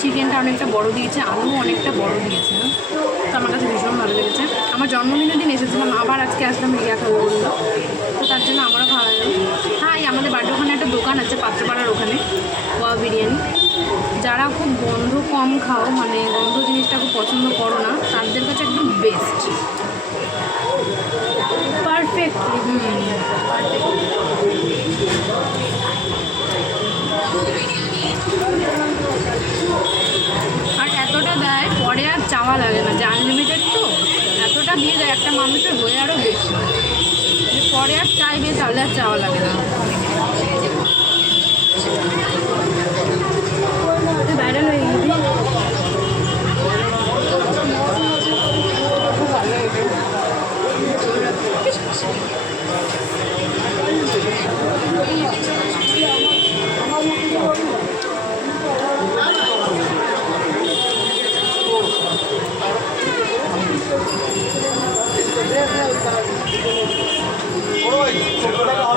চিকেনটা অনেকটা বড় দিয়েছে, আলু অনেকটা বড় দিয়েছে, তো আমার কাছে ভীষণ ভালো লেগেছে। আমার জন্মদিনের দিন এসেছিলাম, আবার আজকে আসলাম রিয়া খাবো বললো, তো তার জন্য আমারও ভালো লাগে। হ্যাঁ, আমাদের বাড়ির ওখানে একটা দোকান আছে পাত্রপাড়ার ওখানে, ওয়া বিরিয়ানি। যারা খুব গন্ধ কম খাও, মানে গন্ধ জিনিসটা খুব পছন্দ করো না, তাদের কাছে একদম বেস্ট, পারফেক্ট। আর এতটা দেয় পরে আর চাওয়া লাগে না, যে আনলিমিটেড তো এতটা দিয়ে দেয় একটা মানুষের হয়ে আরও বেশি, যে পরে আর চাইবে তাহলে আর চাওয়া লাগে না। ভাইরাল হয়ে গেছি।